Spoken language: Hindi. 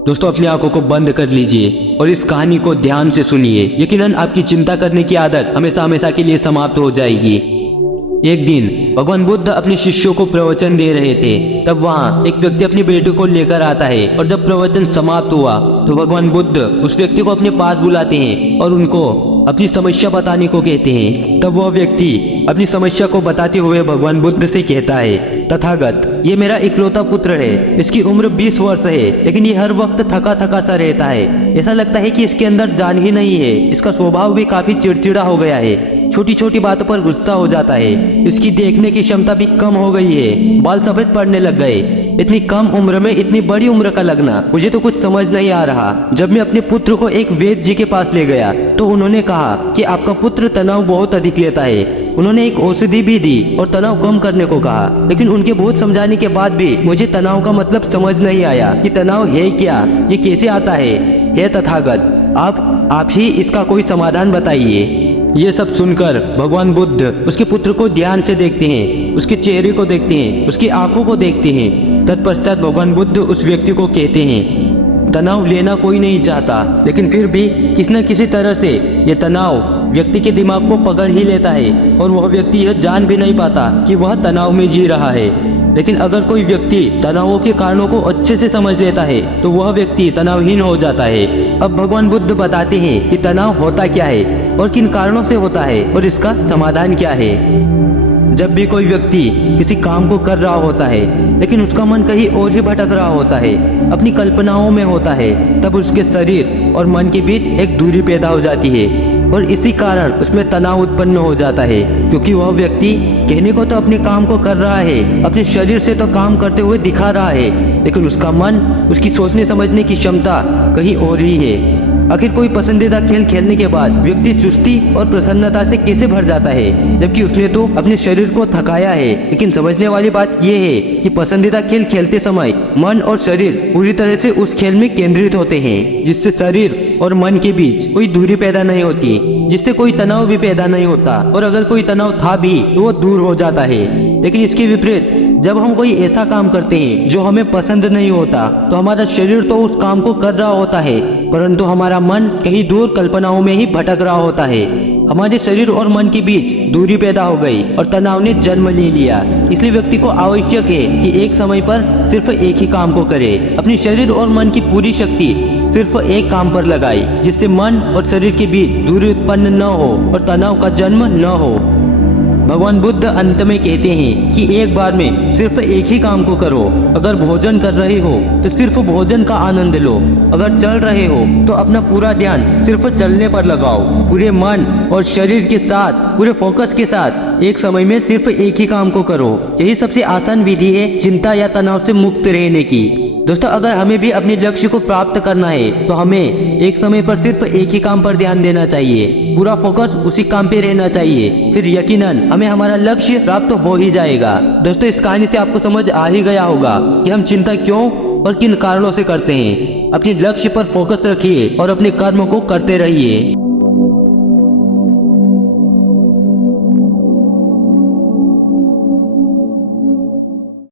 दोस्तों अपनी आंखों को बंद कर लीजिए और इस कहानी को ध्यान से सुनिए। यकीनन आपकी चिंता करने की आदत हमेशा हमेशा के लिए समाप्त हो जाएगी। एक दिन भगवान बुद्ध अपने शिष्यों को प्रवचन दे रहे थे। तब वहाँ एक व्यक्ति अपनी बेटी को लेकर आता है और जब प्रवचन समाप्त हुआ तो भगवान बुद्ध उस व्यक्ति को अपने पास बुलाते हैं और उनको अपनी समस्या बताने को कहते हैं। तब वह व्यक्ति अपनी समस्या को बताते हुए भगवान बुद्ध से कहता है, तथागत, ये मेरा इकलौता पुत्र है। इसकी उम्र 20 वर्ष है, लेकिन ये हर वक्त थका थका सा रहता है। ऐसा लगता है कि इसके अंदर जान ही नहीं है। इसका स्वभाव भी काफी चिड़चिड़ा हो गया है। छोटी छोटी बातों पर गुस्सा हो जाता है। इसकी देखने की क्षमता भी कम हो गई है। बाल सफेद पड़ने लग गए। इतनी कम उम्र में इतनी बड़ी उम्र का लगना, मुझे तो कुछ समझ नहीं आ रहा। जब मैं अपने पुत्र को एक वैद्य जी के पास ले गया तो उन्होंने कहा कि आपका पुत्र तनाव बहुत अधिक लेता है। उन्होंने एक औषधि भी दी और तनाव कम करने को कहा, लेकिन उनके बहुत समझाने के बाद भी मुझे तनाव का मतलब समझ नहीं आया कि तनाव है क्या, ये कैसे आता है। हे तथागत, आप ही इसका कोई समाधान बताइए। ये सब सुनकर भगवान बुद्ध उसके पुत्र को ध्यान से देखते हैं, उसके चेहरे को देखते हैं, उसकी आंखों को देखते हैं। तत्पश्चात भगवान बुद्ध उस व्यक्ति को कहते हैं, तनाव लेना कोई नहीं चाहता, लेकिन फिर भी किसी न किसी तरह से ये तनाव व्यक्ति के दिमाग को पकड़ ही लेता है और वह व्यक्ति यह जान भी नहीं पाता कि वह तनाव में जी रहा है। लेकिन अगर कोई व्यक्ति तनावों के कारणों को अच्छे से समझ लेता है तो वह व्यक्ति तनावहीन हो जाता है। अब भगवान बुद्ध बताते हैं कि तनाव होता क्या है और किन कारणों से होता है और इसका समाधान क्या है। जब भी कोई व्यक्ति किसी काम को कर रहा होता है लेकिन उसका मन कहीं और ही भटक रहा होता है, अपनी कल्पनाओं में होता है, तब उसके शरीर और मन के बीच एक दूरी पैदा हो जाती है और इसी कारण उसमें तनाव उत्पन्न हो जाता है। क्योंकि वह व्यक्ति कहने को तो अपने काम को कर रहा है, अपने शरीर से तो काम करते हुए दिखा रहा है, लेकिन उसका मन, उसकी सोचने समझने की क्षमता कहीं और ही है। आखिर कोई पसंदीदा खेल खेलने के बाद व्यक्ति चुस्ती और प्रसन्नता से कैसे भर जाता है, जबकि उसने तो अपने शरीर को थकाया है। लेकिन समझने वाली बात यह है कि पसंदीदा खेल खेलते समय मन और शरीर पूरी तरह से उस खेल में केंद्रित होते हैं, जिससे शरीर और मन के बीच कोई दूरी पैदा नहीं होती, जिससे कोई तनाव भी पैदा नहीं होता, और अगर कोई तनाव था भी तो वो दूर हो जाता है। लेकिन इसके विपरीत जब हम कोई ऐसा काम करते हैं जो हमें पसंद नहीं होता तो हमारा शरीर तो उस काम को कर रहा होता है, परंतु हमारा मन कहीं दूर कल्पनाओं में ही भटक रहा होता है। हमारे शरीर और मन के बीच दूरी पैदा हो गई और तनाव ने जन्म ले लिया। इसलिए व्यक्ति को आवश्यक है कि एक समय पर सिर्फ एक ही काम को करे, अपने शरीर और मन की पूरी शक्ति सिर्फ एक काम पर लगाई, जिससे मन और शरीर के बीच दूरी उत्पन्न न हो और तनाव का जन्म न हो। भगवान बुद्ध अंत में कहते हैं कि एक बार में सिर्फ एक ही काम को करो। अगर भोजन कर रहे हो तो सिर्फ भोजन का आनंद लो। अगर चल रहे हो तो अपना पूरा ध्यान सिर्फ चलने पर लगाओ। पूरे मन और शरीर के साथ, पूरे फोकस के साथ एक समय में सिर्फ एक ही काम को करो। यही सबसे आसान विधि है चिंता या तनाव से मुक्त रहने की। दोस्तों, अगर हमें भी अपने लक्ष्य को प्राप्त करना है तो हमें एक समय पर सिर्फ एक ही काम पर ध्यान देना चाहिए। पूरा फोकस उसी काम पे रहना चाहिए, फिर यकीनन हमें हमारा लक्ष्य प्राप्त हो ही जाएगा। दोस्तों, इस कहानी से आपको समझ आ ही गया होगा कि हम चिंता क्यों और किन कारणों से करते हैं। अपने लक्ष्य पर फोकस रखिए और अपने कर्म को करते रहिए।